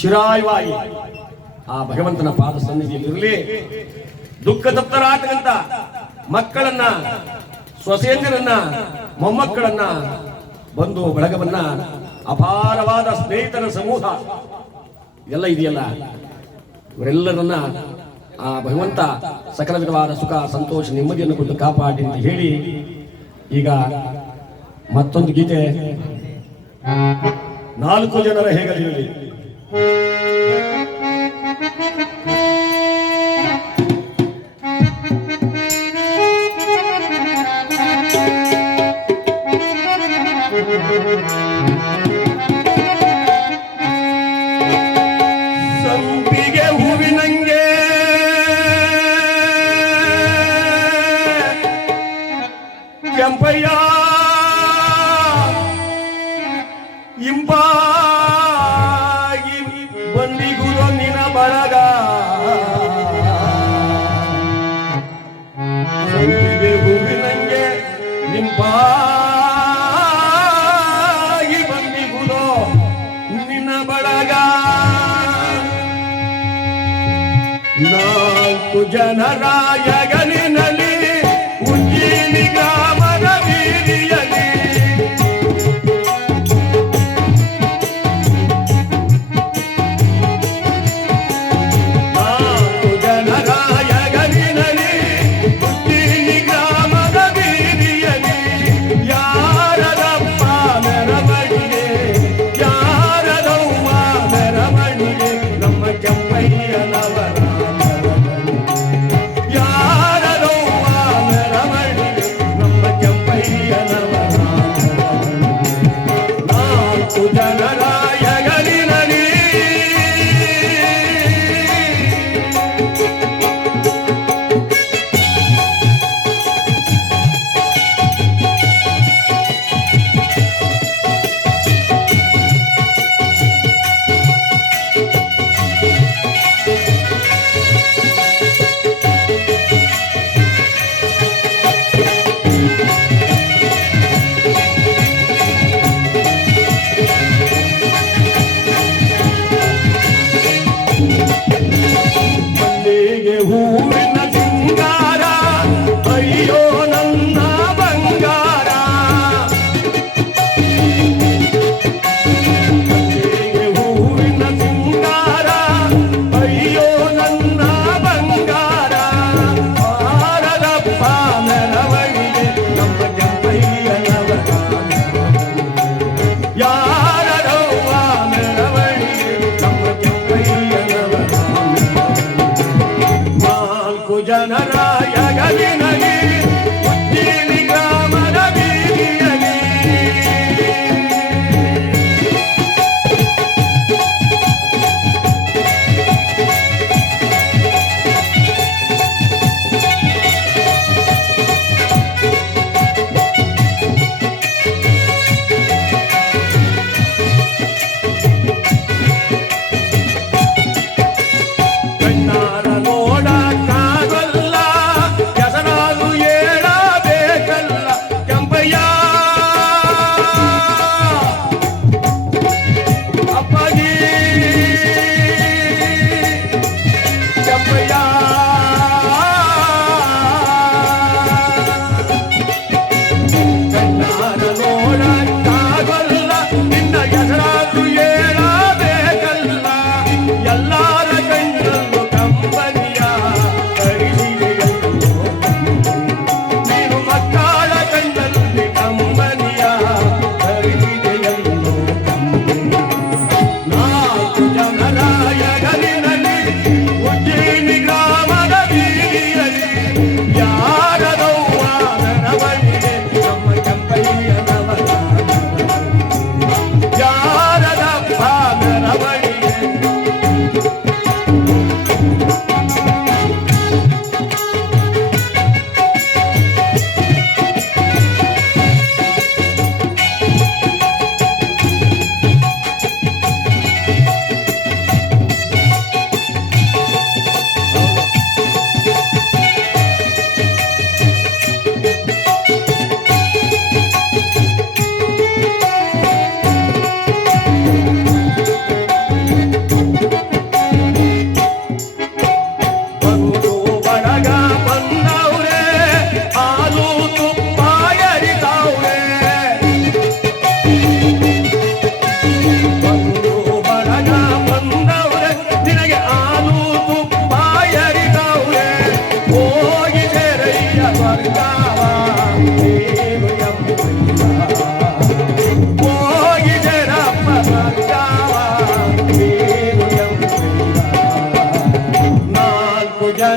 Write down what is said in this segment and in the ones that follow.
ಚಿರಾಯವಾಗಿ ಆ ಭಗವಂತನ ಪಾದ ಸನ್ನಿಧಿಯಲ್ಲಿರಲಿ. ದುಃಖ ತಪ್ತರಾಗತಕ್ಕಂಥ ಮಕ್ಕಳನ್ನ, ಸ್ವಸೇಂದ್ರನ್ನ, ಮೊಮ್ಮಕ್ಕಳನ್ನ, ಬಂಧು ಬಳಗವನ್ನ, ಅಪಾರವಾದ ಸ್ನೇಹಿತರ ಸಮೂಹ ಎಲ್ಲ ಇದೆಯಲ್ಲ, ಇವರೆಲ್ಲರನ್ನ ಆ ಭಗವಂತ ಸಕಲ ವಿಧವಾದ ಸುಖ, ಸಂತೋಷ, ನೆಮ್ಮದಿಯನ್ನು ಕೊಟ್ಟು ಕಾಪಾಡಿ ಅಂತ ಹೇಳಿ, ಈಗ ಮತ್ತೊಂದು ಗೀತೆ 4 ಜನರ ಹೇಗಲಿರಲಿ. ಸಂಪಿಗೆ ಹೂವಿನಂಗೆ ಕೆಂಪಯ್ಯ ಇಂಪಾಗಿ ಬಂದಿಗುರು ನಿನ ಬಳಗ. ಸಂಪಿಗೆ ಹೂವಿನಂಗೆ ಇಂಪಾಗಿ ಬಂದಿಗುರು ನಿನ್ನ ಬಳಗ. 4 ಜನರ ಯಗಲಿನಲ್ಲಿ ಉಜ್ಜಿನಿ ಗ್ರಾಮದ ಬೀದಿಯಲ್ಲಿ ಯಾರ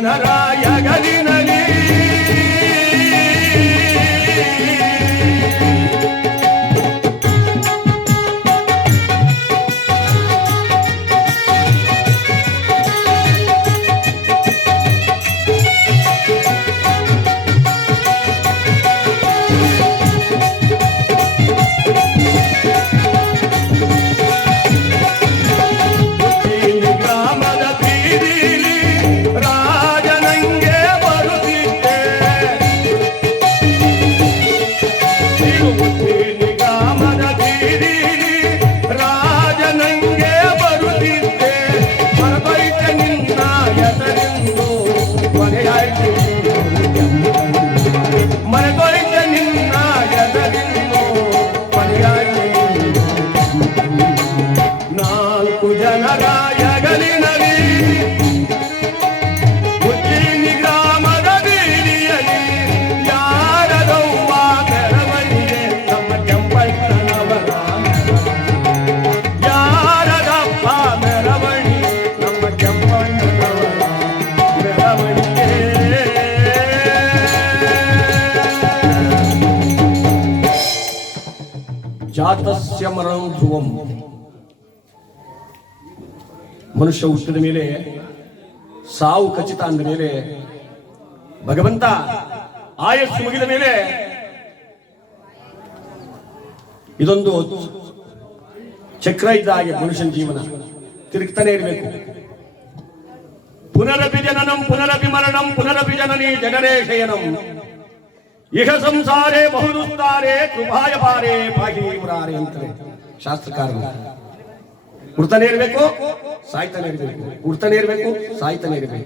ಜನರ ಯಗಲಿನಲಿ ಜಾತಸ್ಯ ಮರಣಂ ಧ್ರುವಂ. ಮನುಷ್ಯ ಹುಟ್ಟಿದ ಮೇಲೆ ಸಾವು ಖಚಿತ ಅಂದ ಮೇಲೆ ಭಗವಂತ ಆಯಸ್ಸು ಮುಗಿದ ಮೇಲೆ ಇದೊಂದು ಚಕ್ರ ಇದ್ದ ಹಾಗೆ ಮನುಷ್ಯನ ಜೀವನ ತಿರುಗ್ತಾನೆ ಇರಬೇಕು. ಪುನರಪಿ ಜನನಂ ಪುನರಪಿ ಮರಣಂ ಪುನರಪಿ ಜನನಿ ಜನರೇ ಶಯನಂ ಇಹ ಸಂಸಾರೇ ಬಹುದುಸ್ತಾರೆ ಕೃಪಾಯ ಪಾರೇ ಪಾಹಿ ಮುರಾರೆ ಅಂತಾರೆ ಶಾಸ್ತ್ರಕಾರರು. ಹುಡ್ತಾನೆ ಇರಬೇಕು, ಸಾಯ್ತಾನೆ ಇರಬೇಕು, ಹುಡ್ತಾನೆ ಇರಬೇಕು, ಸಾಯ್ತಾನೆ ಇರಬೇಕು.